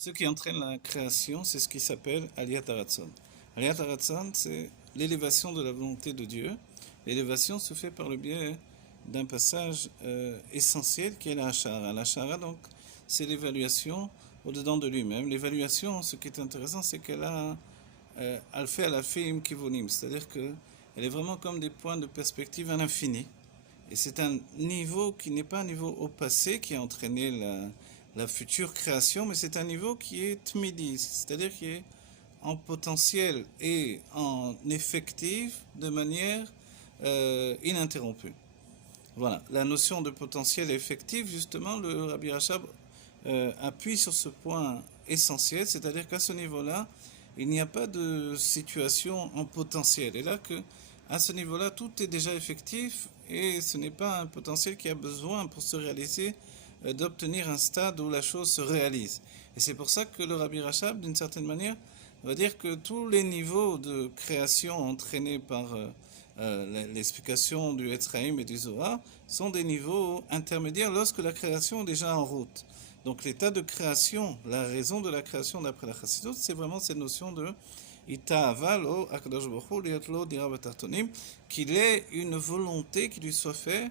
Ce qui entraîne la création, c'est ce qui s'appelle Aliyat Haratzon. Aliyat Haratzon, c'est l'élévation de la volonté de Dieu. L'élévation se fait par le biais d'un passage essentiel qui est la Hashara. La Hashara, donc, c'est l'évaluation au-dedans de lui-même. L'évaluation, ce qui est intéressant, c'est qu'elle a Alfé Alafim Kivonim, c'est-à-dire qu'elle est vraiment comme des points de perspective à l'infini. Et c'est un niveau qui n'est pas un niveau au passé qui a entraîné la future création, mais c'est un niveau qui est tmidi, c'est-à-dire qui est en potentiel et en effectif de manière ininterrompue. Voilà, la notion de potentiel et effectif, justement, le Rabbi Rachab appuie sur ce point essentiel, c'est-à-dire qu'à ce niveau-là, il n'y a pas de situation en potentiel. Et là, à ce niveau-là, tout est déjà effectif et ce n'est pas un potentiel qui a besoin pour se réaliser d'obtenir un stade où la chose se réalise. Et c'est pour ça que le Rabbi Rachab, d'une certaine manière, va dire que tous les niveaux de création entraînés par l'explication du Etzraïm et du Zohar sont des niveaux intermédiaires lorsque la création est déjà en route. Donc l'état de création, la raison de la création d'après la Chassidut, c'est vraiment cette notion de Ita'avalo Akadosh Baruch Hu liotlo dira batartonim, qu'il ait une volonté qui lui soit faite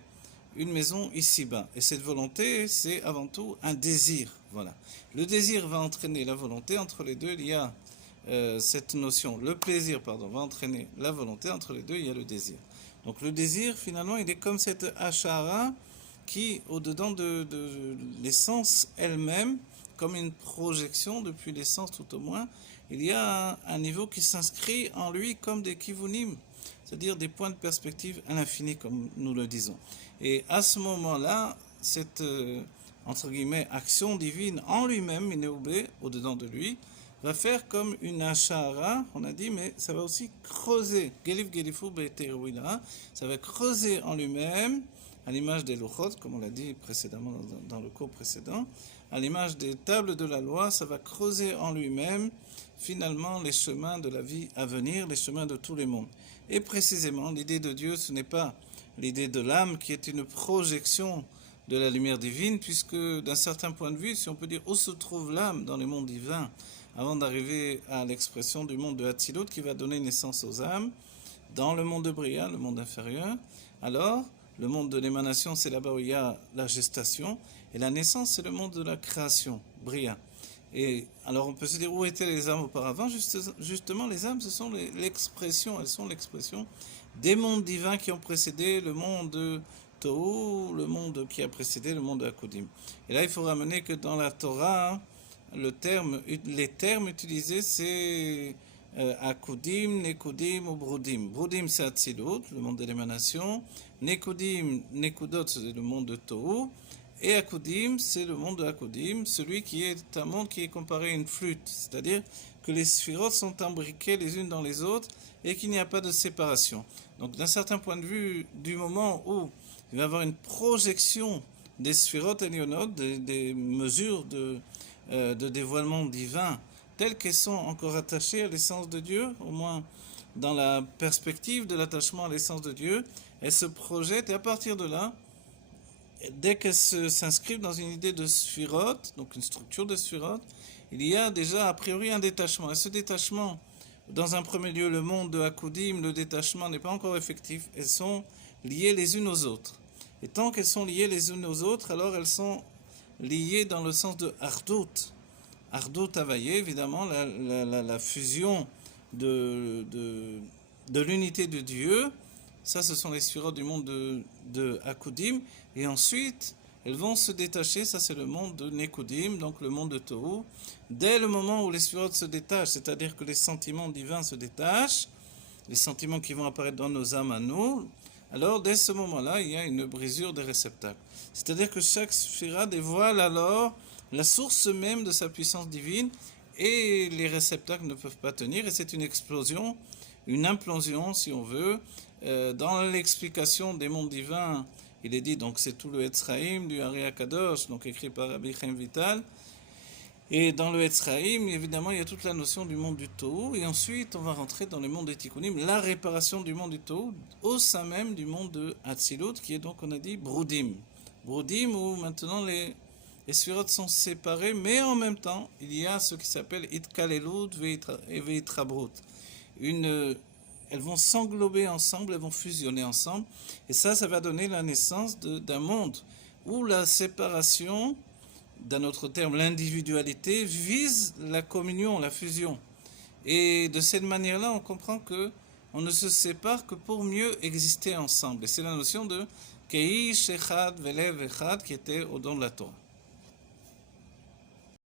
une maison ici-bas. Et cette volonté, c'est avant tout un désir. Voilà. Le désir va entraîner la volonté. Entre les deux, il y a cette notion. Le plaisir, pardon, va entraîner la volonté. Entre les deux, il y a le désir. Donc le désir, finalement, il est comme cette ashara qui, au-dedans de l'essence elle-même, comme une projection depuis l'essence tout au moins, il y a un niveau qui s'inscrit en lui comme des kivunim, c'est-à-dire des points de perspective à l'infini, comme nous le disons. Et à ce moment-là, cette, entre guillemets, action divine en lui-même, Inéoubé, au-dedans de lui, va faire comme une ashara, on a dit, mais ça va aussi creuser, Gelif Gelifu Beteruila, ça va creuser en lui-même, à l'image des Luchot, comme on l'a dit précédemment dans le cours précédent, à l'image des tables de la loi, ça va creuser en lui-même finalement les chemins de la vie à venir, les chemins de tous les mondes. Et précisément, l'idée de Dieu, ce n'est pas l'idée de l'âme qui est une projection de la lumière divine, puisque d'un certain point de vue, si on peut dire où se trouve l'âme dans les mondes divins, avant d'arriver à l'expression du monde de Hatzilut qui va donner naissance aux âmes, dans le monde de Bria, le monde inférieur, alors le monde de l'émanation, c'est là-bas où il y a la gestation, et la naissance, c'est le monde de la création, Bria. Et alors on peut se dire où étaient les âmes auparavant. Justement, les âmes, ce sont l'expression, elles sont l'expression des mondes divins qui ont précédé le monde de Tohu, le monde qui a précédé le monde de Hakudim. Et là, il faut ramener que dans la Torah, les termes utilisés, c'est Akudim, Nekudim ou Brudim. Brudim, c'est Atzilut, le monde de l'émanation. Nekudim, Nekudot, c'est le monde de Tohu. Et Akudim, c'est le monde de Akudim, celui qui est un monde qui est comparé à une flûte, c'est-à-dire que les sphirotes sont imbriquées les unes dans les autres et qu'il n'y a pas de séparation. Donc d'un certain point de vue, du moment où il va y avoir une projection des sphirotes elionotes, des mesures de dévoilement divin, telles qu'elles sont encore attachées à l'essence de Dieu, au moins dans la perspective de l'attachement à l'essence de Dieu, elles se projettent et à partir de là, dès qu'elles s'inscrivent dans une idée de sphirote, donc une structure de sphirote, il y a déjà a priori un détachement. Et ce détachement, dans un premier lieu, le monde de Hakudim, le détachement n'est pas encore effectif. Elles sont liées les unes aux autres. Et tant qu'elles sont liées les unes aux autres, alors elles sont liées dans le sens de Ardout. Ardout Havaye, évidemment, la fusion de l'unité de Dieu. Ça, ce sont les sphirotes du monde de Hakudim. Et ensuite, elles vont se détacher. Ça, c'est le monde de Nekudim, donc le monde de Tohu. Dès le moment où les sphirotes se détachent, c'est-à-dire que les sentiments divins se détachent, les sentiments qui vont apparaître dans nos âmes à nous, alors dès ce moment-là, il y a une brisure des réceptacles. C'est-à-dire que chaque sphira dévoile alors la source même de sa puissance divine et les réceptacles ne peuvent pas tenir. Et c'est une explosion, une implosion, si on veut. Dans l'explication des mondes divins, il est dit, donc c'est tout le Etzraïm du Ari Akadosh, donc écrit par Rabbi Chaim Vital. Et dans le Etzraïm, évidemment, il y a toute la notion du monde du Tohu. Et ensuite, on va rentrer dans le monde des Tikkunim, la réparation du monde du Tohu, au sein même du monde de Hatzilut, qui est donc, on a dit, Brudim. Brudim, où maintenant Les sphirotes sont séparées, mais en même temps, il y a ce qui s'appelle Itkalelut et Veitrabrut. Elles vont s'englober ensemble, elles vont fusionner ensemble. Et ça va donner la naissance d'un monde où la séparation, d'un autre terme, l'individualité, vise la communion, la fusion. Et de cette manière-là, on comprend que on ne se sépare que pour mieux exister ensemble. Et c'est la notion de Keish Echad Velev Echad qui était au don de la Torah.